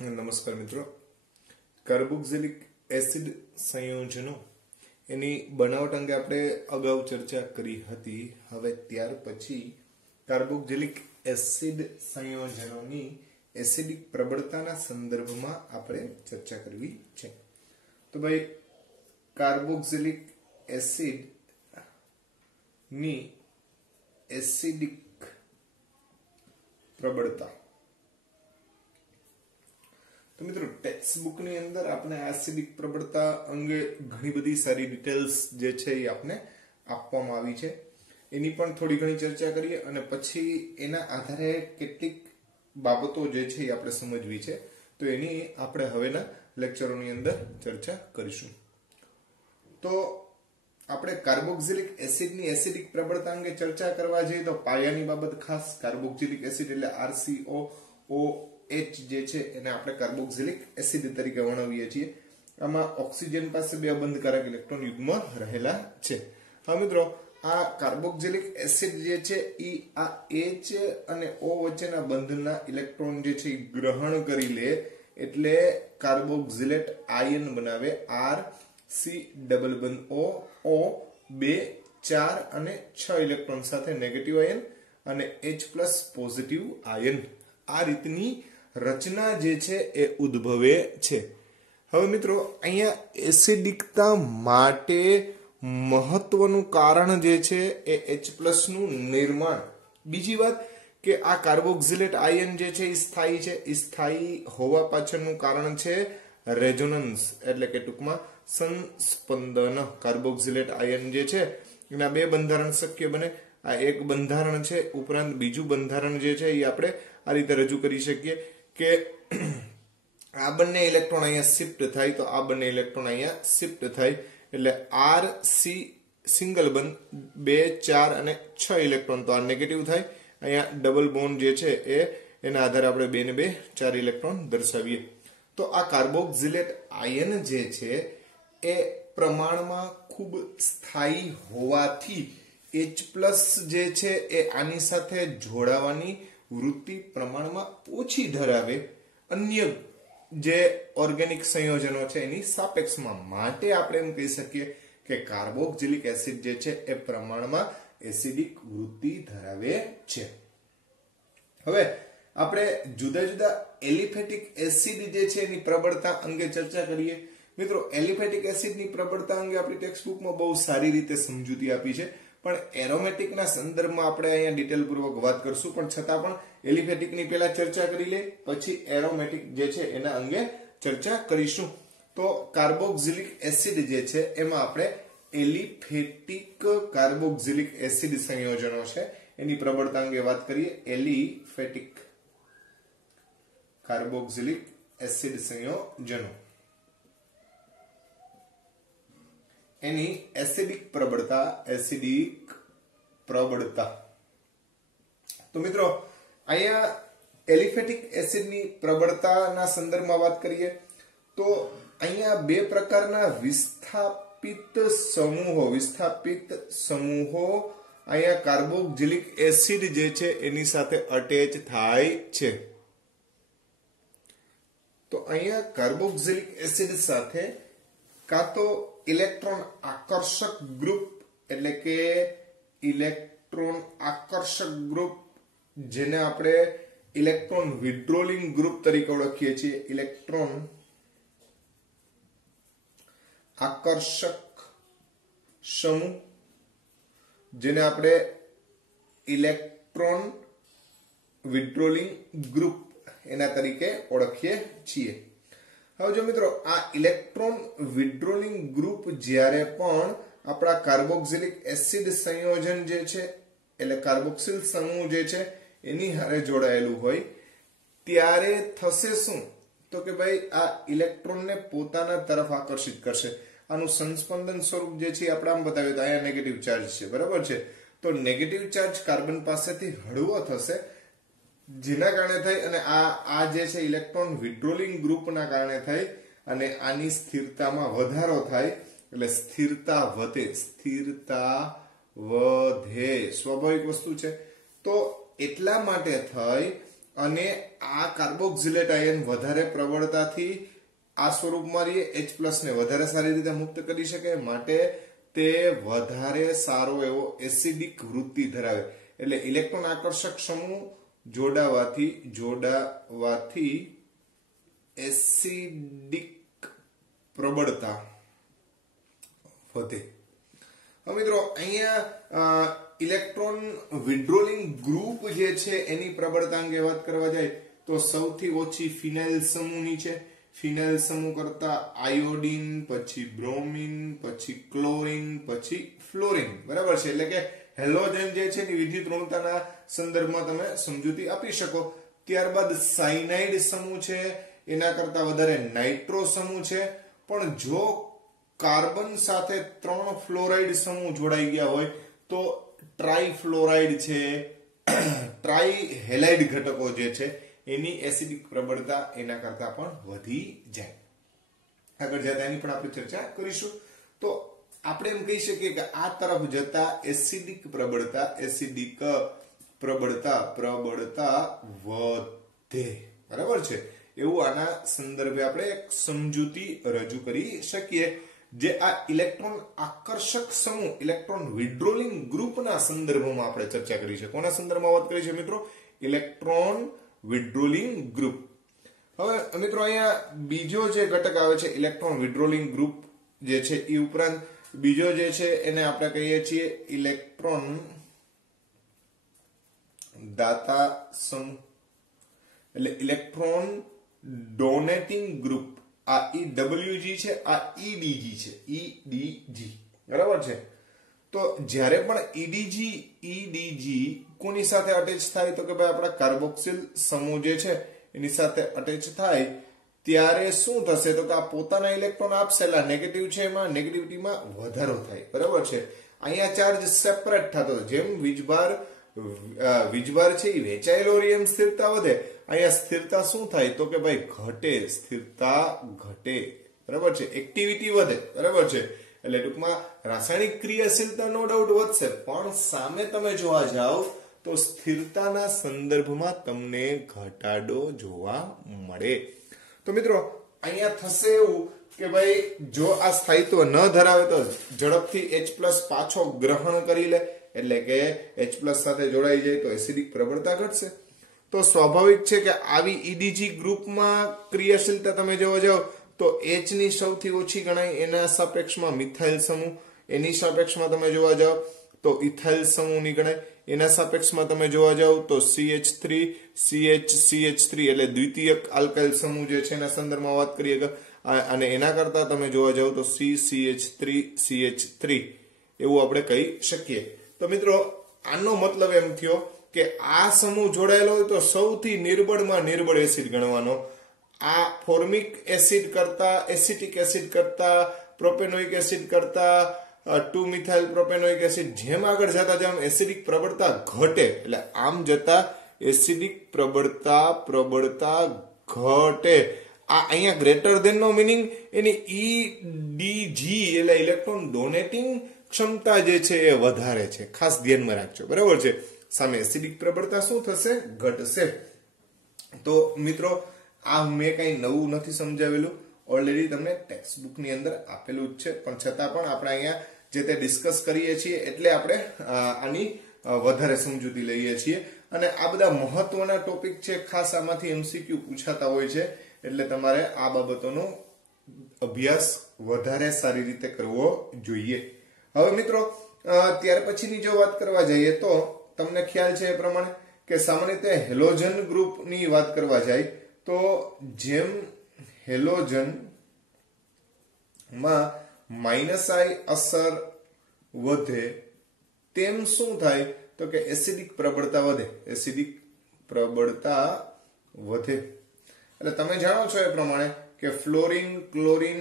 નમસ્કાર મિત્રો, carboxylic acid સંયોજનો એની બનાવટ અંગે આપણે અગાઉ ચર્ચા કરી હતી. હવે ત્યાર પછી કાર્બોક્સિલિક એસિડ સંયોજનોની એસિડિક પ્રબળતાના સંદર્ભમાં આપણે ચર્ચા કરવી છે. તો ભાઈ કાર્બોક્સિલિક એસિડ ની એસિડિક પ્રબળતા. તો મિત્રો ટેક્સ્ટ બુક ની અંદર આપણે એસિડિક પ્રબળતા અંગે ઘણી બધી સારી ડિટેલ્સ જે છે એ આપણે આપવામાં આવી છે. એની પણ થોડી ઘણી ચર્ચા કરીએ અને પછી એના આધારે કેટલીક બાબતો જે છે એ આપણે સમજવી છે. તો એની આપણે હવેના લેક્ચરોની અંદર ચર્ચા કરીશું. તો આપણે કાર્બોક્સિલિક એસિડની એસિડિક પ્રબળતા અંગે ચર્ચા કરવા જઈએ તો પાયાની બાબત ખાસ કાર્બોક્સિલિક એસિડ એટલે RCOOH જે છે એને આપણે કાર્બોક્સિલિક એસિડ તરીકે વર્ણવીએ છીએ. આમાં ઓક્સિજન પાસે બે અબંધકારક ઇલેક્ટ્રોન યુગ્મ રહેલા છે. હા મિત્રો, આ કાર્બોક્સિલિક એસિડ જે છે એ આ H અને O વચ્ચેના બંધના ઇલેક્ટ્રોન જે છે એ ગ્રહણ કરી લે એટલે કાર્બોક્સિલેટ આયન બનાવે. RC ડબલ બંધ O 2 4 અને 6 ઇલેક્ટ્રોન સાથે નેગેટિવ આયન અને H+ પોઝિટિવ આયન. આ રીતની રચના જે છે એ ઉદ્ભવે છે. હવે મિત્રો અહીંયા એસિડિકતા માટે મહત્વનું કારણ જે છે એ H+ નું નિર્માણ. બીજી વાત કે આ કાર્બોક્સિલેટ આયન જે છે એ સ્થાયી છે. એ સ્થાયી હોવા પાછળનું કારણ છે રેઝોનન્સ એટલે કે ટૂંકમાં સંસ્પંદન. કાર્બોક્સિલેટ આયન જે છે એના બે બંધારણ શક્ય બને. આ એક બંધારણ છે, ઉપરાંત બીજું બંધારણ જે છે એ આપણે આ રીતે રજૂ કરી શકીએ કે આ બંને ઇલેક્ટ્રોન અહીંયા શિફ્ટ થાય તો આ બંને ઇલેક્ટ્રોન અહીંયા શિફ્ટ થાય એટલે RC સિંગલ બંધ 2 4 અને 6 ઇલેક્ટ્રોન તો આ નેગેટિવ થાય. અહીંયા ડબલ બોન્ડ જે છે એ એના આધારે આપણે 2 ને 2 4 ઇલેક્ટ્રોન દર્શાવીએ. તો આ કાર્બોક્સિલેટ આયન જે છે એ પ્રમાણમાં ખૂબ સ્થાયી હોવાથી H+ જે છે એ આની સાથે જોડાવાની વૃત્તિ પ્રમાણમાં ઓછી ધરાવે અન્ય જે ઓર્ગેનિક સંયોજનો છે એની સાપેક્ષમાં. માટે આપણે એમ કહી શકીએ કે કાર્બોક્સિલિક એસિડ જે છે એ પ્રમાણમાં એસિડિક વૃત્તિ ધરાવે છે. હવે આપણે જુદા જુદા એલિફેટિક એસિડ જે છે એની પ્રબળતા અંગે ચર્ચા કરીએ. મિત્રો એલિફેટિક એસિડની પ્રબળતા અંગે આપણી ટેક્સ્ટ બુકમાં બહુ સારી રીતે સમજૂતી આપી છે, પણ એરોમેટિકના સંદર્ભમાં આપણે અહીંયા ડિટેલ પૂર્વક વાત કરશું. પણ છતાં પણ એલિફેટિકની પહેલા ચર્ચા કરી લે, પછી એરોમેટિક જે છે એના અંગે ચર્ચા કરીશું. તો કાર્બોક્સિલિક એસિડ જે છે એમાં આપણે એલિફેટિક કાર્બોક્સિલિક એસિડ સંયોજનો છે એની પ્રબળતા અંગે વાત કરીએ. એલિફેટિક કાર્બોક્સિલિક એસિડ સંયોજનો એની એસિડિક પ્રબળતા. તો મિત્રો અહીંયા એલિફેટિક એસિડની પ્રબળતાના સંદર્ભમાં વાત કરીએ તો અહીંયા બે પ્રકારના વિસ્થાપિત સમૂહો અહીંયા કાર્બોક્સિલિક એસિડ જે છે એની સાથે અટેચ થાય છે. તો અહીંયા કાર્બોક્સિલિક એસિડ સાથે કાં તો ઇલેક્ટ્રોન આકર્ષક ગ્રુપ એટલે કે ઇલેક્ટ્રોન આકર્ષક ગ્રુપ જેને આપણે ઇલેક્ટ્રોન વિડ્રોલિંગ ગ્રુપ તરીકે ઓળખીએ છીએ. ઇલેક્ટ્રોન આકર્ષક સમૂહ જેને આપણે ઇલેક્ટ્રોન વિડ્રોલિંગ ગ્રુપ એના તરીકે ઓળખીએ છીએ. હવે જો મિત્રો આ ઇલેક્ટ્રોન વિડ્રોલિંગ ગ્રુપ જ્યારે પણ આપણા કાર્બોક્સિલિક એસિડ સંયોજન જે છે એટલે કાર્બોક્સિલ સમૂહ જે છે એની હારે જોડાયેલું હોય ત્યારે થશે શું? તો કે ભાઈ આ ઇલેક્ટ્રોનને પોતાના તરફ આકર્ષિત કરશે. આનું સંસ્પંદન સ્વરૂપ જે છે આપણે આમ બતાવ્યું તો અહીંયા નેગેટિવ ચાર્જ છે, બરાબર છે. તો નેગેટિવ ચાર્જ કાર્બન પાસેથી હળવો થશે જેના કારણે થઈ અને આ જે છે ઇલેક્ટ્રોન વિડ્રોલિંગ ગ્રુપના કારણે થઈ અને આની સ્થિરતામાં વધારો થાય એટલે સ્થિરતા વધે. સ્વાભાવિક વસ્તુ છે. તો એટલા માટે થઈ અને આ કાર્બોક્સિલેટ આયન વધારે પ્રબળતાથી આ સ્વરૂપમાં રહીએ H+ ને વધારે સારી રીતે મુક્ત કરી શકે, માટે તે વધારે સારો એવો એસિડિક વૃત્તિ ધરાવે. એટલે ઇલેક્ટ્રોન આકર્ષક સમૂહ જોડાવાથી એસિડિક પ્રબળતા વધે. હવે મિત્રો અહીંયા ઇલેક્ટ્રોન વિડ્રોલિંગ ગ્રુપ જે છે એની પ્રબળતા અંગે વાત કરવા જાય તો સૌથી ઓછી ફિનાઇલ સમૂહની છે. ફિનાઇલ સમૂહ કરતા આયોડિન, પછી બ્રોમિન, પછી ક્લોરિન, પછી ફ્લોરિન. બરાબર છે. એટલે કે હેલોજન જે છે એની વિદ્યુત ઋણતાના સંદર્ભમાં તમે સમજૂતી આપી શકો. ત્યારબાદ સાયનાઇડ સમૂહ છે, એના કરતા વધારે નાઇટ્રો સમૂહ છે. પણ જો કાર્બન સાથે 3 ફ્લોરાઇડ સમૂહ જોડાઈ ગયા હોય તો ટ્રાઇફ્લોરાઇડ છે, ટ્રાઇહેલાઇડ ઘટકો જે છે એની એસિડિક પ્રબળતા એના કરતા પણ વધી જાય. આગળ જતા એની પણ આપણે ચર્ચા કરીશું. તો આપણે એમ કહી શકીએ કે આ તરફ જતા એસિડિક પ્રબળતા વધે. બરાબર છે. એવું આના સંદર્ભે આપણે એક સમજૂતી રજૂ કરી શકીએ, જે આ ઇલેક્ટ્રોન આકર્ષક સમૂહ ઇલેક્ટ્રોન વિડ્રોલિંગ ગ્રુપના સંદર્ભમાં આપણે ચર્ચા કરી છે. કોના સંદર્ભમાં વાત કરી છે મિત્રો? Electron withdrawing group. હવે મિત્રો અહીંયા બીજો જે ઘટક આવે છે ઇલેક્ટ્રોન વિડ્રોલિંગ ગ્રુપ જે છે એ ઉપરાંત બીજો જે છે એને આપણે કહીએ છીએ ઇલેક્ટ્રોન દાતા સમૂહ, એટલે ઇલેક્ટ્રોન ડોનેટિંગ ગ્રુપ. આ EWG છે, આ EDG છે. EDG બરાબર છે. તો જ્યારે પણ EDG કોની સાથે અટેચ થાય તો કે ભાઈ આપણા કાર્બોક્સિલ સમૂહ જે છે એની સાથે અટેચ થાય ત્યારે શું થશે તો કે આ પોતાના ઇલેક્ટ્રોન આપશે, એટલે નેગેટિવ છે એમાં નેગેટિવિટીમાં વધારો થાય. બરાબર છે. અહીંયા ચાર્જ સેપરેટ થતો, જેમ વીજભાર છે એ વેચાયેલો રહે એમ સ્થિરતા વધે. અહીંયા સ્થિરતા શું થાય તો કે ભાઈ ઘટે, સ્થિરતા ઘટે. બરાબર છે. એક્ટિવિટી વધે. બરાબર છે. એટલે ટૂંકમાં રાસાયણિક ક્રિયાશીલતા નો ડાઉટ વધશે, પણ સામે તમે જોવા જાવ તો સ્થિરતાના સંદર્ભમાં તમને ઘટાડો જોવા મળે. તો મિત્રો અહીંયા થશે એવું કે ભાઈ જો આ સ્થાયિત્વ ન ધરાવે તો ઝડપથી H+ પાછો ગ્રહણ કરી લે, એટલે કે H+ સાથે જોડાઈ જાય તો એસિડિક પ્રબળતા ઘટશે. તો સ્વાભાવિક છે કે આવી EDG ગ્રુપમાં ક્રિયાશીલતા તમે જોવા જાવ તો H ની સૌથી ઓછી ગણાય, એના સાપેક્ષમાં મિથાઇલ સમૂહ, એની સાપેક્ષમાં તમે જોવા જાવ તો ઇથાઇલ સમૂહની ગણાય, એના સાપેક્ષમાં તમે જોવા જાવ તો CH3 CH3 એટલે દ્વિતીયક આલ્કાઇલ સમૂહ જે છે એના સંદર્ભમાં વાત કરીએ, અને એના કરતા તમે જોવા જાવ તો CH3 એવું આપણે કહી શકીએ. તો મિત્રો આનો મતલબ એમ થયો કે આ સમૂહ જોડાયેલો હોય તો સૌથી નિર્બળમાં નિર્બળ એસિડ ગણવાનો. આ ફોર્મિક એસિડ કરતા, એસિટિક એસિડ કરતા, પ્રોપેનોઇક એસિડ કરતા, 2-મિથાઇલ પ્રોપેનોઇક એસિડ જેમ આગળ જતા જેમ એસિડિક પ્રબળતા ઘટે, એટલે આમ જતા એસિડિક પ્રબળતા ઘટે. આ અહીંયા ગ્રેટર ધેન નો મીનિંગ એની EDG એટલે ઇલેક્ટ્રોન ડોનેટિંગ ક્ષમતા જે છે એ વધારે છે. ખાસ ધ્યાનમાં રાખજો. બરાબર છે. સામે એસિડિક પ્રબળતા શું થશે? ઘટશે. તો મિત્રો આ મેં કઈ નવું નથી સમજાવેલું, ઓલરેડી તમને ટેક્સ્ટ બુક ની અંદર આપેલું જ છે, પણ છતાં પણ આપણે અહીંયા જે તે ડિસ્કસ કરીએ છીએ એટલે આપણે આની વધારે સમજૂતી લઈએ છીએ. અને આ બધા મહત્વના ટોપિક છે, ખાસ આમાંથી MCQ પૂછાતા હોય છે, એટલે તમારે આ બાબતોનો અભ્યાસ વધારે સારી રીતે કરવો જોઈએ. હવે મિત્રો ત્યાર પછીની જો વાત કરવા જઈએ તો તમને ખ્યાલ છે એ પ્રમાણે કે સામાન્ય રીતે હેલોજન ગ્રુપની વાત કરવા જાય તો જેમ હેલોજન માં -I અસર વધે તેમ શું થાય તો કે એસિડિક પ્રબળતા વધે. એસિડિક પ્રબળતા વધે એટલે તમે જાણો છો એ પ્રમાણે કે ફ્લોરિન, ક્લોરિન,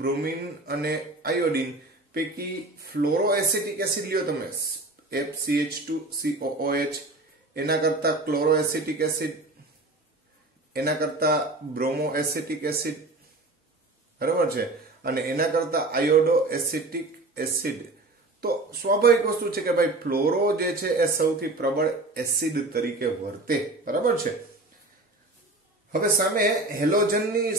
બ્રોમિન અને આયોડિન પૈકી ફ્લોરોએસિટિક એસિડ લ્યો તમે FCH2COOH, એના કરતા ક્લોરોએસિટિક એસિડ, એના કરતા બ્રોમોએસિટિક એસિડ, બરાબર છે, અને એના કરતા આયોડો એસિટિક એસિડ. તો સ્વાભાવિક વસ્તુ છે કે ભાઈ ફ્લોરો જે છે એ સૌથી પ્રબળ એસિડ તરીકે વર્તે. બરાબર છે. હવે સામે હેલોજનની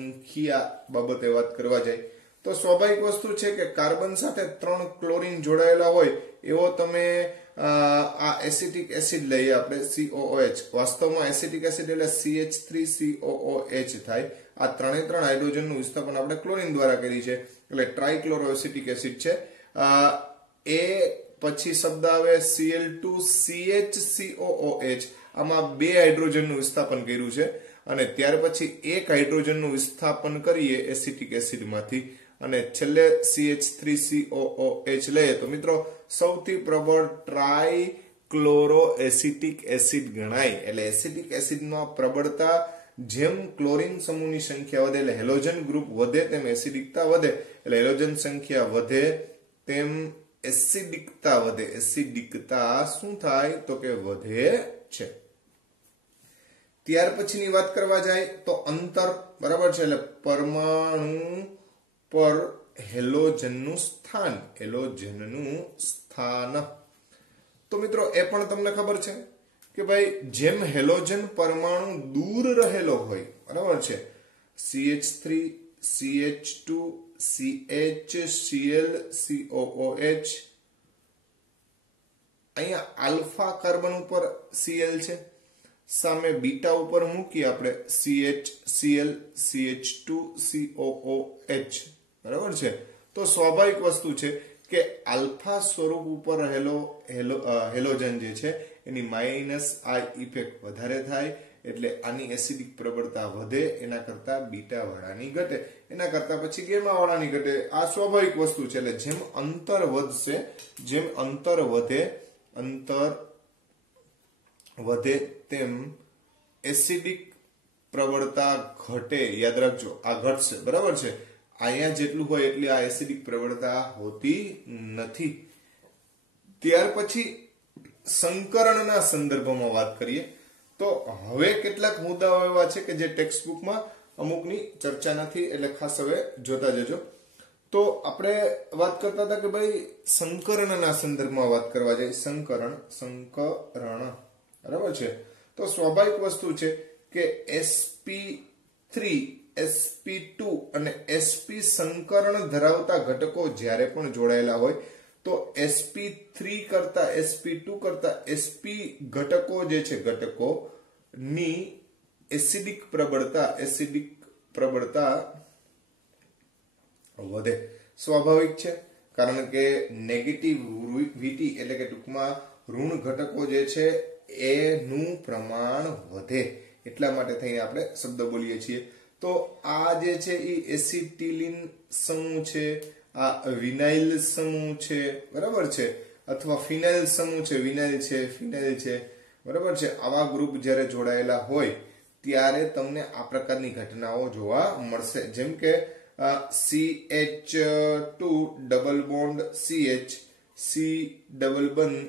સંખ્યા બાબતે વાત કરવા જાય તો સ્વાભાવિક વસ્તુ છે કે કાર્બન સાથે 3 ક્લોરીન જોડાયેલા હોય એવો તમે આ એસિટિક એસિડ લઈએ આપણે COOH. વાસ્તવમાં એસિટિક એસિડ એટલે CH3COOH થાય. આ ત્રણે ત્રણ હાઇડ્રોજનનું વિસ્થાપન આપણે ક્લોરીન દ્વારા કરી છે એટલે ટ્રાઇક્લોરોએસિટિક એસિડ છે. એ પછી શબ્દ આવે Cl2CHCOOH. આમાં 2 હાઇડ્રોજનનું વિસ્થાપન કર્યું છે અને ત્યાર પછી એક હાઇડ્રોજનનું વિસ્થાપન કરીએ એસિટિક એસિડમાંથી અને છેલ્લે CH3COOH લઈએ તો મિત્રો સૌથી પ્રબળ ટ્રાઇક્લોરોએસિટિક એસિડ ગણાય. એટલે એસિટિક એસિડમાં પ્રબળતા જેમ ક્લોરીન સમૂહની સંખ્યા વધે એટલે હેલોજન ગ્રુપ વધે તેમ એસિડિકતા વધે. એટલે હેલોજન સંખ્યા વધે તેમ એસિડિકતા વધે. એસિડિકતા શું થાય તો કે વધે છે. ત્યાર પછીની વાત કરવા જાય તો અંતર, બરાબર છે, એટલે પરમાણુ પર હેલોજનનું સ્થાન. તો મિત્રો એ પણ તમને ખબર છે કે ભાઈ જેમ હેલોજન પરમાણુ દૂર રહેલો હોય, બરાબર છે, CH3 CH2 CH Cl COOH, અહીંયા આલ્ફા કાર્બન ઉપર Cl છે, સામે બીટા ઉપર મૂકી આપણે CH Cl CH2 COOH, બરાબર છે. તો સ્વાભાવિક વસ્તુ છે કે આલ્ફા સ્વરૂપ ઉપર રહેલો હેલોજન જે છે એની માઇનસ I ઇફેક્ટ વધારે થાય એટલે આની એસિડિક પ્રબળતા વધે એના કરતા બીટા વાળાની ઘટે, એના કરતા પછી ગેમા વાળાની ઘટે. આ સ્વાભાવિક વસ્તુ છે. એટલે જેમ અંતર વધશે, જેમ અંતર વધે તેમ એસિડિક પ્રબળતા ઘટે. યાદ રાખજો આ ઘટશે, બરાબર છે. અહીંયા જેટલું હોય એટલી આ એસિડિક પ્રબળતા હોતી નથી. ત્યાર પછી સંકરણના સંદર્ભમાં વાત કરીએ તો હવે કેટલાક મુદ્દાઓ એવા છે કે જે ટેક્સ્ટ બુકમાં અમુકની ચર્ચા નથી એટલે ખાસ હવે જોતા જજો. તો આપણે વાત કરતા હતા કે ભાઈ સંકરણના સંદર્ભમાં વાત કરવા જાય. સંકરણ, બરાબર છે. તો સ્વાભાવિક વસ્તુ છે કે sp3 sp2 અને sp સંકરણ ધરાવતા ઘટકો જ્યારે પણ જોડાયેલા હોય તો sp3 કરતા sp2 કરતા sp ઘટકો જે છે ઘટકોની એસિડિક પ્રબળતા વધે. સ્વાભાવિક છે કારણ કે નેગેટિવિટી એટલે કે ટૂંકમાં ઋણ ઘટકો જે છે એનું પ્રમાણ વધે એટલા માટે થઈને આપણે શબ્દ બોલીએ છીએ. તો આ જે છે એ એસિટિલિન સમૂહ છે, આ વિનાઇલ સમૂહ છે, બરાબર છે, અથવા ફિનાઇલ સમૂહ છે, વિનાઇલ છે, ફિનાઇલ છે, બરાબર છે. આવા ગ્રુપ જ્યારે જોડાયેલા હોય ત્યારે તમને આ પ્રકારની ઘટનાઓ જોવા મળશે. જેમ કે CH2 double bond CH, C double બંધ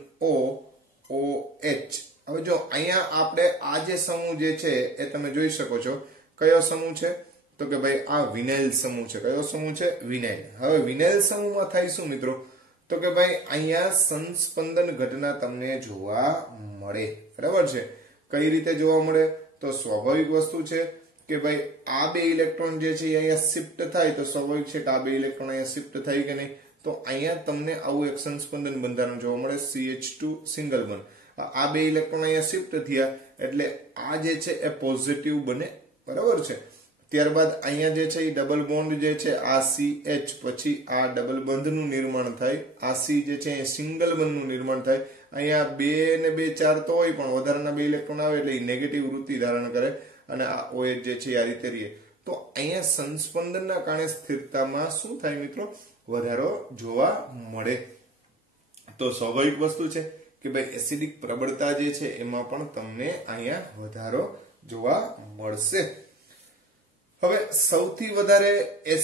OH. હવે જો અહીંયા આપણે આ જે સમૂહ જે છે એ તમે જોઈ શકો છો. કયો સમૂહ છે તો કે ભાઈ આ વિનાઇલ સમૂહ છે. કયો સમૂહ છે? વિનાઇલ. હવે વિનાઇલ સમૂહમાં થાય શું મિત્રો તો કે ભાઈ અહીંયા સંસ્પંદન ઘટના તમને જોવા મળે, બરાબર છે. કઈ રીતે જોવા મળે તો સ્વાભાવિક વસ્તુ છે કે ભાઈ આ બે ઇલેક્ટ્રોન જે છે અહીંયા શિફ્ટ થાય તો સ્વાભાવિક છે કે આ બે ઇલેક્ટ્રોન અહીંયા શિફ્ટ થાય કે નહીં. તો અહીંયા તમને આવું એક સંસ્પંદન બંધારણ જોવા મળે CH2 સિંગલ બોન્ડ. આ બે ઇલેક્ટ્રોન અહીંયા શિફ્ટ થયા એટલે આ જે છે એ પોઝિટિવ બને, બરાબર છે. ત્યારબાદ અહીંયા જે છે એ ડબલ બોન્ડ જે છે આ CH પછી આ ડબલ બંધનું નિર્માણ થાય, આ C જે છે એ સિંગલ બંધનું નિર્માણ થાય. અહીંયા 2 ને 2 4 તો હોય પણ વધારાના બે ઇલેક્ટ્રોન આવે એટલે એ નેગેટિવ વૃત્તિ ધારણ કરે અને આ OH જે છે આ રીતે રહે. તો અહીંયા સંસ્પંદનના કારણે સ્થિરતામાં શું થાય મિત્રો? વધારો જોવા મળે. તો સ્વાભાવિક વસ્તુ છે કે ભાઈ એસિડિક પ્રબળતા જે છે એમાં પણ તમને અહીંયા વધારો જોવા મળશે. હવે સૌથી વધારે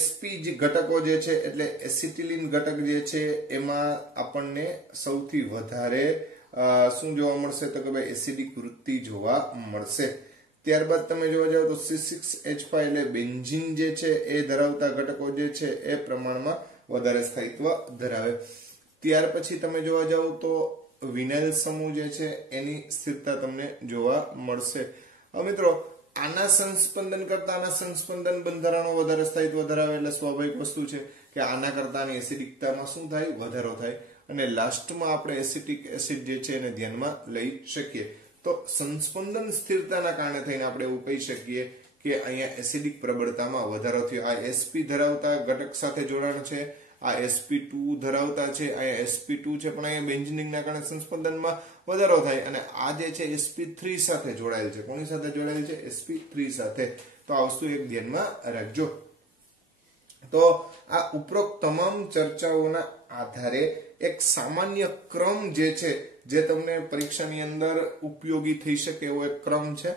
sp જે ઘટકો જે છે એટલે એસિટિલિન ઘટક જે છે એમાં આપણને સૌથી વધારે શું જોવા મળશે તો કે ભાઈ એસિડિક વૃત્તિ જોવા મળશે. ત્યારબાદ તમે જોવા જાવ તો C6H5 એટલે બેન્ઝીન જે છે એ ધરાવતા ઘટકો જે છે એ પ્રમાણમાં વધારે સ્થાયિત્વ ધરાવે. ત્યાર પછી તમે જોવા જાવ તો વિનાઇલ સમૂહ જે છે એની સ્થિરતા તમને જોવા મળશે. હવે મિત્રો આના સંસ્પંદન કરતા આના સંસ્પંદન બંધારણો વધારે સ્થાયિત્વ ધરાવે એટલે સ્વાભાવિક વસ્તુ છે કે આના કરતા આની એસિડિકતામાં શું થાય, વધારો થાય. અને લાસ્ટમાં આપણે એસિટિક એસિડ જે છે એને ધ્યાનમાં લઈ શકીએ. તો સંસ્પંદન સ્થિરતાના કારણે થઈને આપણે એવું કહી શકીએ કે અહીંયા એસિડિક પ્રબળતામાં વધારો થયો. આ sp ધરાવતા ઘટક સાથે જોડાણ છે, આ sp2 ધરાવતા છે, અહીંયા sp2 છે, પણ અહીંયા બેન્ઝીનના કારણે સંસ્પંદનમાં વધારો થાય અને આ જે છે sp3 સાથે જોડાયેલ છે. કોની સાથે જોડાયેલ છે? sp3 સાથે. તો આ વસ્તુ એક ધ્યાનમાં રાખજો. તો આ ઉપરોક્ત તમામ ચર્ચાઓના આધારે એક સામાન્ય ક્રમ જે છે જે તમને પરીક્ષાની અંદર ઉપયોગી થઈ શકે એવો એક ક્રમ છે.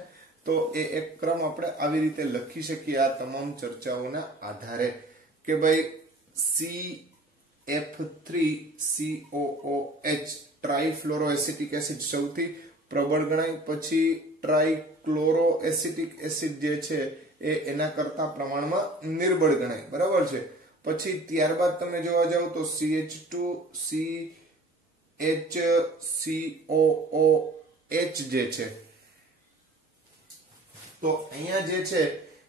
તો એ એક ક્રમ આપણે આવી રીતે લખી શકીએ આ તમામ ચર્ચાઓના આધારે કે ભાઈ CF3COOH ટ્રાઇફ્લોરોએસિટિક એસિડ સૌથી પ્રબળ ગણાય, પછી ટ્રાઇક્લોરોએસિટિક એસિડ જે છે એ એના કરતા પ્રમાણમાં નિર્બળ ગણાય, બરાબર છે. પછી ત્યારબાદ તમે જોવા જાવ તો CH2CHCOOH જે છે, તો અહીંયા જે છે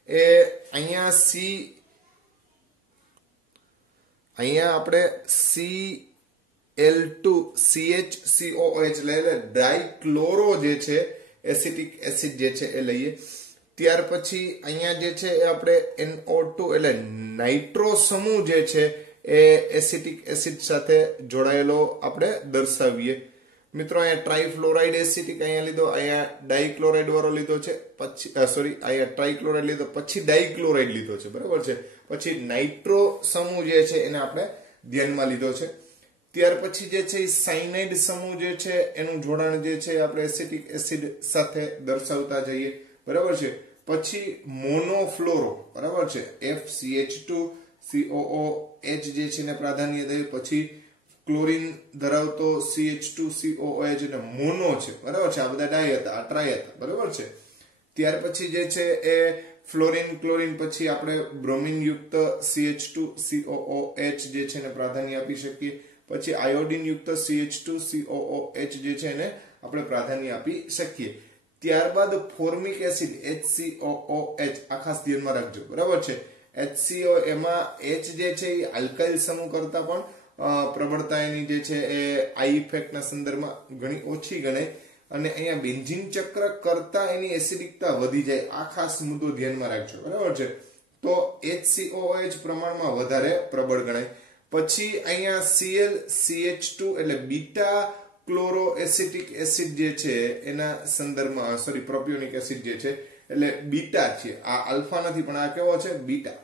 એ અહીંયા આપણે Cl2CHCOOH એટલે ડાઇક્લોરો જે છે એસિટિક એસિડ જે છે એ લઈએ. ત્યાર પછી અહીંયા જે છે એ આપણે NO2 એટલે નાઇટ્રો સમૂહ જે છે એ એસિટિક એસિડ સાથે જોડાયેલો આપણે દર્શાવીએ. મિત્રો અહીંયા ટ્રાઇફ્લોરાઇડ એસિટિક અહીંયા લીધો, અહીંયા ડાઇક્લોરાઇડ વાળો લીધો છે, પછી અહીંયા ટ્રાઇક્લોરાઇડ લીધો, પછી ડાઇક્લોરાઇડ લીધો છે, બરાબર છે. પછી નાઇટ્રો સમૂહ જે છે એને આપણે ધ્યાનમાં લીધો છે. ત્યાર પછી જે છે સાયનાઇડ સમૂહ જે છે એનું જોડાણ જે છે આપણે એસિટિક એસિડ સાથે દર્શાવતા જઈએ, બરાબર છે. પછી મોનોફ્લોરો, બરાબર છે, FCH2COOH જે છે એને પ્રાધાન્ય દઈએ. પછી ક્લોરીન ધરાવતો CH2COOH એટલે મોનો છે, બરાબર છે. આ બધા ડાય હતા, આ ટ્રાય હતા, બરાબર છે. ત્યાર પછી જે છે એ ફ્લોરિન ક્લોરીન પછી આપણે બ્રોમિન યુક્ત CH2COOH જે છે એને પ્રાધાન્ય આપી શકીએ. પછી આયોડિન યુક્ત CH2COOH જે છે એને આપણે પ્રાધાન્ય આપી શકીએ. ત્યારબાદ ફોર્મિક એસિડ HCOOH, આ ખાસ ધ્યાનમાં રાખજો, બરાબર છે. HCO એમાં H જે છે એ આલ્કાઇલ સમૂહ કરતા પણ પ્રબળતા એની જે છે એ આઈ ઇફેક્ટના સંદર્ભમાં ઘણી ઓછી ગણાય અને અહીંયા બેન્ઝીન ચક્ર કરતા એની એસિડિકતા વધી જાય. આ ખાસ મુદ્દો ધ્યાનમાં રાખજો, બરાબર છે. તો HCOOH પ્રમાણમાં વધારે પ્રબળ ગણાય. પછી અહીંયા ClCH2 એટલે બીટા ક્લોરોએસિટિક એસિડ જે છે એના સંદર્ભમાં પ્રોપિયોનિક એસિડ જે છે એટલે બીટા છે, આ આલ્ફા નથી પણ આ કેવો છે? બીટા.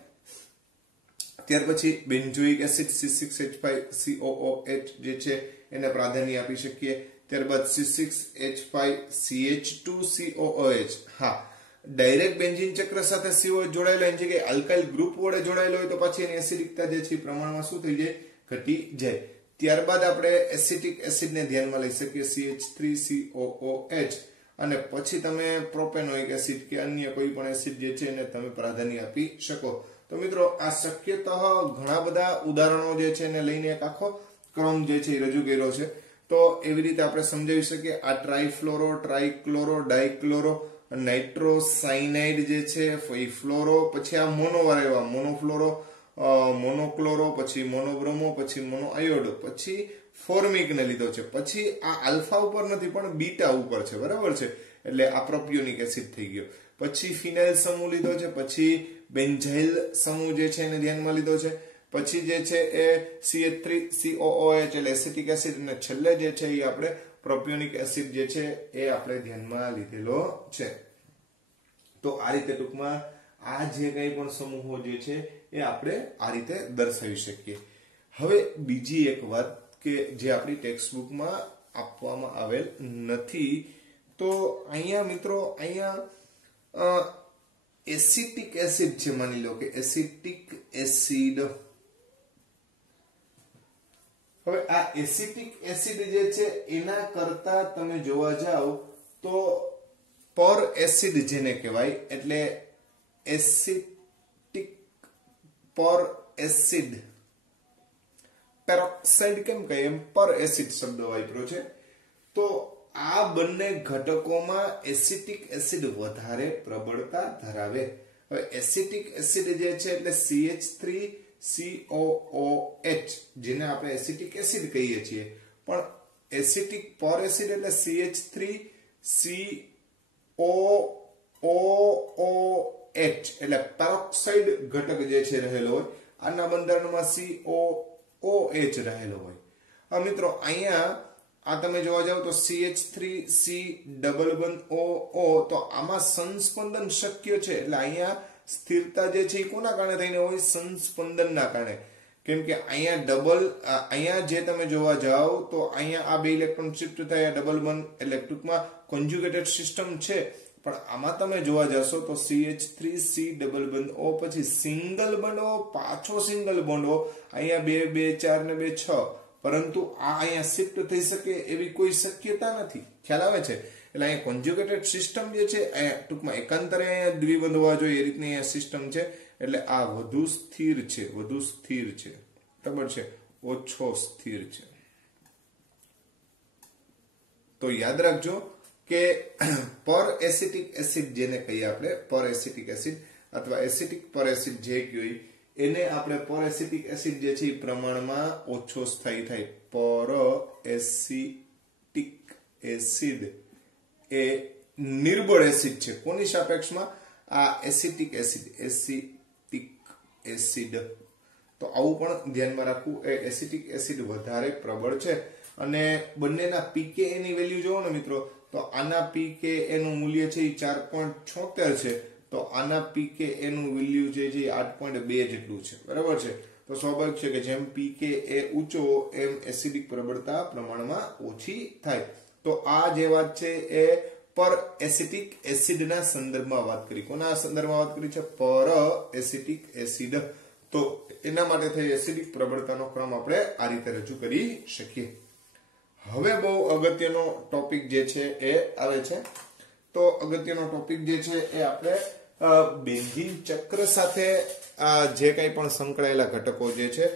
ત્યાર પછી બેન્ઝોઇક એસિડ C6H5COOH જે છે એને પ્રાધાન્ય આપી શકીએ. ત્યારબાદ C6H5CH2COOH, હા, ડાયરેક્ટ બેન્ઝીન ચક્ર સાથે COH જોડાયેલો એની જગ્યાએ આલ્કાઇલ ગ્રુપ વડે જોડાયેલો હોય તો પછી એની એસિડિકતા જે છે પ્રમાણમાં શું થઈ જાય? ઘટી જાય. ત્યારબાદ આપણે એસિટિક એસિડને ધ્યાનમાં લઈ શકીએ CH3COOH અને પછી તમે પ્રોપેનોઇક એસિડ કે અન્ય કોઈ પણ એસિડ જે છે એને તમે પ્રાધાન્ય આપી શકો. તો મિત્રો આ શક્યતઃ ઘણા બધા ઉદાહરણો જે છે એને લઈને એક આખો ક્રમ જે છે એ રજૂ કર્યો છે. તો એવી રીતે આપણે સમજાવી શકીએ આ ટ્રાઇફ્લોરો, ટ્રાઇક્લોરો, ડાઇક્લોરો, નાઇટ્રોસાયનાઇડ જે છે, ફ્લોરો, પછી આ મોનોવાર એવા મોનોફ્લોરો, મોનોક્લોરો, પછી મોનોબ્રોમો, પછી મોનોઆયોડો, પછી ફોર્મિક ને લીધો છે. પછી આ આલ્ફા ઉપર નથી પણ બીટા ઉપર છે, બરાબર છે, એટલે આ પ્રોપિયોનિક એસિડ થઈ ગયો. પછી ફિનાઇલ સમૂહ લીધો છે, પછી બેન્ઝાઇલ સમૂહ જે છે એને ધ્યાનમાં લીધો છે, પછી જે છે એ CH3COOH એટલે એસિટિક એસિડ અને છેલ્લે જે છે એ આપણે પ્રોપિયોનિક એસિડ જે છે એ આપણે ધ્યાનમાં લીધેલો છે. તો આ રીતે ટૂંકમાં આ જે કંઈ પણ સમૂહો જે છે એ આપણે આ રીતે દર્શાવી શકીએ. હવે બીજી એક વાત કે જે આપણી ટેક્સ્ટ બુકમાં આપવામાં આવેલ નથી, તો અહીંયા મિત્રો અહીંયા એસિટિક એસિડ છે, માની લો કે એસિટિક એસિડ. હવે આ એસિટિક એસિડ જે છે એના કરતા તમે જોવા જાવ તો પર એસિડ જેને કહેવાય એટલે એસિટિક પર એસિડ, પેરોક્સાઇડ કેમ કહીએ એમ પર એસિડ શબ્દ વાપર્યો છે. તો આ બંને ઘટકોમાં એસિટિક એસિડ વધારે પ્રબળતા ધરાવે. હવે એસિટિક એસિડ જે છે એટલે CH3COOH જેને આપણે એસિટિક એસિડ કહીએ છીએ, પણ એસિટિક પર એસિડ એટલે CH3COOH એટલે પેરોક્સાઇડ ઘટક જે છે રહેલો હોય, આના બંધારણમાં COOH રહેલો હોય. હવે મિત્રો અહીંયા આ તમે જોવા જાવ તો CH3C11OO, તો આમાં સંસ્પંદન શક્ય છે. એટલે અહીંયા સ્થિરતા જે છે એ કોના કારણે થઈને હોય? સંસ્પંદનના કારણે. કેમ કે અહીંયા જે તમે જોવા જાવ તો અહીંયા આ બે ઇલેક્ટ્રોન શિફ્ટ થાય, ડબલ બોન્ડ એટલે ટૂંકમાં કોન્જ્યુગેટેડ સિસ્ટમ છે. પણ આમાં તમે જોવા જશો તો CH3C11O પછી સિંગલ બોન્ડ O, પાછો સિંગલ બોન્ડ O, અહીંયા 2 2 4 ને 2 6, પરંતુ આ અહીંયા શિફ્ટ થઈ શકે એવી કોઈ શક્યતા નથી. ખ્યાલ આવે છે? એટલે અહીંયા કોન્જ્યુગેટેડ સિસ્ટમ જે છે અહીંયા ટૂંકમાં એકાંતરે અહીંયા દ્વિબંધ હોવા જોઈએ એ રીતની અહીંયા સિસ્ટમ છે. એટલે આ વધુ સ્થિર છે, બરાબર છે, ઓછો સ્થિર છે. તો યાદ રાખજો કે પર એસિટિક એસિડ જેને કહીએ આપણે, પર એસિટિક એસિડ અથવા એસિટિક પર એસિડ જે કહીએ એને આપણે પર એસિટિક એસિડ જે છે એ પ્રમાણમાં ઓછો સ્થાયી થાય. પર એસિટિક એસિડ એ નિર્બળ એસિડ છે. કોની સાપેક્ષમાં? આ એસિટિક એસિડ. તો આવું પણ ધ્યાનમાં રાખવું. એ એસિટિક એસિડ વધારે પ્રબળ છે. અને બંનેના pKa ની વેલ્યુ જોવો ને મિત્રો, તો આના pKa નું મૂલ્ય છે એ 4.76 છે, તો આના pKa નું વેલ્યુ જે છે 8.2 જેટલું છે. બરાબર છે? તો સ્વાભાવિક છે કે જેમ pKa ઊંચો એમ એસિડિક પ્રબળતા પ્રમાણમાં ઓછી થાય. તો આ જે વાત છે એ પર એસિટિક એસિડના સંદર્ભમાં વાત કરી. કોના સંદર્ભમાં વાત કરી છે? પર એસિટિક એસિડ. તો એના માટે થઈ એસિડિક પ્રબળતાનો ક્રમ આપણે આ રીતે રજૂ કરી શકીએ. હવે બહુ અગત્યનો ટોપિક જે છે એ આવે છે. તો અગત્યનો ટોપિક જે છે એ આપણે બેન્ઝીન ચક્ર સાથે જે કંઈ પણ સંકળાયેલા ઘટકો જે છે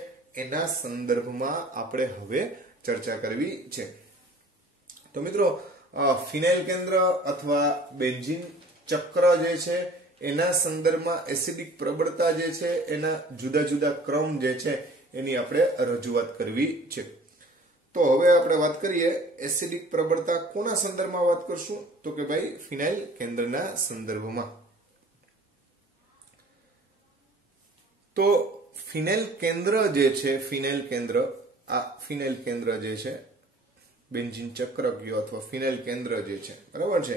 એના સંદર્ભમાં આપણે હવે ચર્ચા કરવી છે. તો મિત્રો ફિનાઇલ કેન્દ્ર અથવા બેન્ઝીન ચક્ર જે છે એના સંદર્ભમાં એસિડિક પ્રબળતા જે છે એના જુદા જુદા ક્રમ જે છે એની આપણે રજૂઆત કરવી છે. તો હવે આપણે વાત કરીએ એસિડિક પ્રબળતા કોના સંદર્ભમાં વાત કરશું? તો કે ભાઈ ફિનાઇલ કેન્દ્રના સંદર્ભમાં. તો ફિનાઇલ કેન્દ્ર જે છે, ફિનાઇલ કેન્દ્ર જે છે બેન્ઝીન ચક્ર કયો અથવા ફિનાઇલ કેન્દ્ર જે છે, બરાબર છે.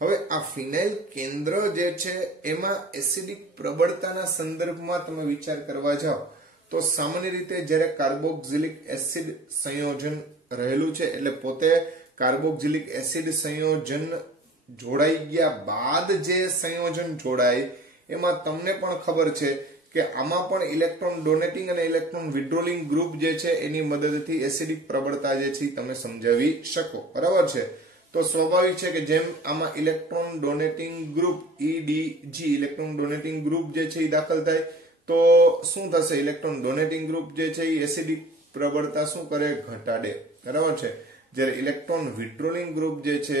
હવે આ ફિનાઇલ કેન્દ્ર જે છે એમાં એસિડિક પ્રબળતાના સંદર્ભમાં તમે વિચાર કરવા જાઓ તો સામાન્ય રીતે જ્યારે કાર્બોક્સિલિક એસિડ સંયોજન રહેલું છે, એટલે પોતે કાર્બોક્સિલિક એસિડ સંયોજન જોડાઈ ગયા બાદ જે સંયોજન જોડાય એમાં તમને પણ ખબર છે કે આમાં પણ ઇલેક્ટ્રોન ડોનેટિંગ અને ઇલેક્ટ્રોન વિડ્રોલિંગ ગ્રુપ જે છે એની મદદથી એસિડિક પ્રબળતા જે છે તમે સમજાવી શકો. બરાબર છે? તો સ્વાભાવિક છે કે જેમ આમાં electron donating group EDG electron donating group જે છે એ દાખલ થાય તો શું થશે? ઇલેક્ટ્રોન ડોનેટિંગ ગ્રુપ જે છે એ એસિડિક પ્રબળતા શું કરે? ઘટાડે. બરાબર છે? જ્યારે ઇલેક્ટ્રોન વિડ્રોલિંગ ગ્રુપ જે છે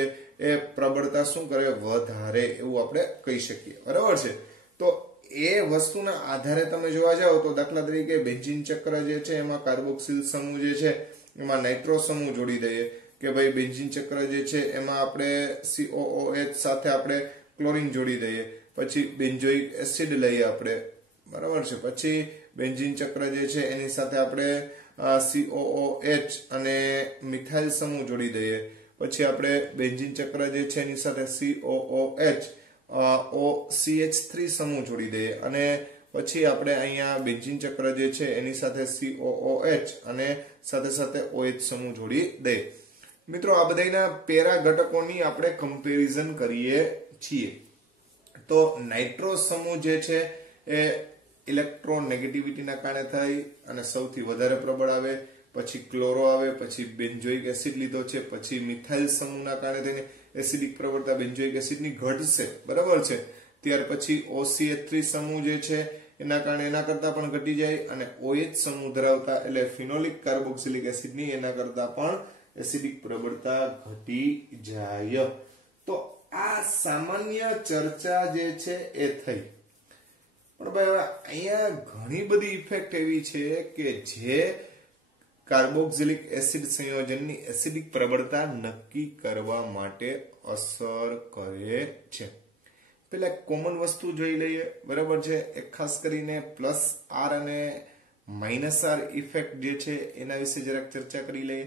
એ પ્રબળતા શું કરે? વધારે. એવું આપણે કહી શકીએ. બરાબર છે? તો એ વસ્તુના આધારે તમે જોવા જાઓ તો દાખલા તરીકે બેન્ઝીન ચક્ર જે છે એમાં કાર્બોક્સિલ સમૂહ જે છે એમાં નાઇટ્રો સમૂહ જોડી દઈએ કે ભાઈ બેન્ઝીન ચક્ર જે છે એમાં આપણે COOH સાથે આપણે ક્લોરીન જોડી દઈએ, પછી બેન્ઝોઇક એસિડ લઈએ આપણે. બરાબર છે? પછી બેન્ઝીન ચક્ર જે છે એની સાથે આપણે COOH અને મિથાઇલ સમૂહ જોડી દઈએ, પછી આપણે બેન્ઝીન ચક્ર જે છે એની સાથે COOH OCH3 સમૂહ જોડી દઈએ અને પછી આપણે અહીંયા બેન્ઝીન ચક્ર જે છે એની સાથે COOH અને સાથે સાથે OH સમૂહ જોડી દઈએ. મિત્રો આ બધાના પેરા ઘટકોની આપણે કમ્પેરિઝન કરીએ છીએ. તો નાઇટ્રો સમૂહ જે છે એ ઇલેક્ટ્રોનેગેટિવિટીના કારણે થઈ અને સૌથી વધારે પ્રબળ આવે, પછી ક્લોરો આવે, પછી બેન્ઝોઇક એસિડ લીધો છે, પછી મિથાઇલ સમૂહના કારણે થઈને એસિડિક પ્રબળતા બેન્ઝોઇક એસિડની ઘટશે. બરાબર છે? ત્યાર પછી OCH3 સમૂહ જે છે એના કારણે એના કરતા પણ ઘટી જાય અને OH સમૂહ ધરાવતા એટલે ફિનોલિક કાર્બોક્સિલિક એસિડની એના કરતા પણ એસિડિક પ્રબળતા ઘટી જાય. તો આ સામાન્ય ચર્ચા જે છે એ થઈ. પણ ભાઈ અહીંયા ઘણી બધી ઇફેક્ટ એવી છે કે જે કાર્બોક્સિલિક એસિડ સંયોજનની એસિડિક પ્રબળતા નક્કી કરવા માટે અસર કરે છે. પેલા કોમન વસ્તુ જોઈ લઈએ, બરાબર છે. એક ખાસ કરીને +R અને -R ઇફેક્ટ જે છે એના વિશે જરાક ચર્ચા કરી લઈએ.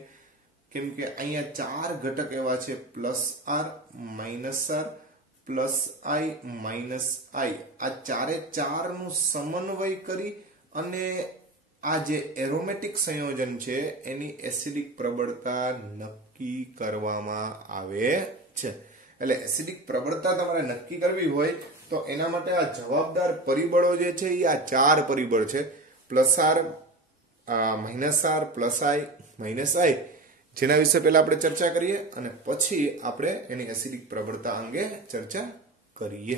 કેમ કે અહીંયા 4 ઘટક એવા છે, +R, -R, +I, -I. આ ચારે ચાર નું સમન્વય કરી અને આ જે એરોમેટિક સંયોજન છે એની એસિડિક પ્રબળતા નક્કી કરવામાં આવે છે. એટલે એસિડિક પ્રબળતા તમારે નક્કી કરવી હોય તો એના માટે આ જવાબદાર પરિબળો જે છે એ આ 4 પરિબળ છે, +R, -R, +I, -I, જેના વિશે પહેલા આપણે ચર્ચા કરીએ અને પછી આપણે એની એસિડિક પ્રબળતા અંગે ચર્ચા કરીએ.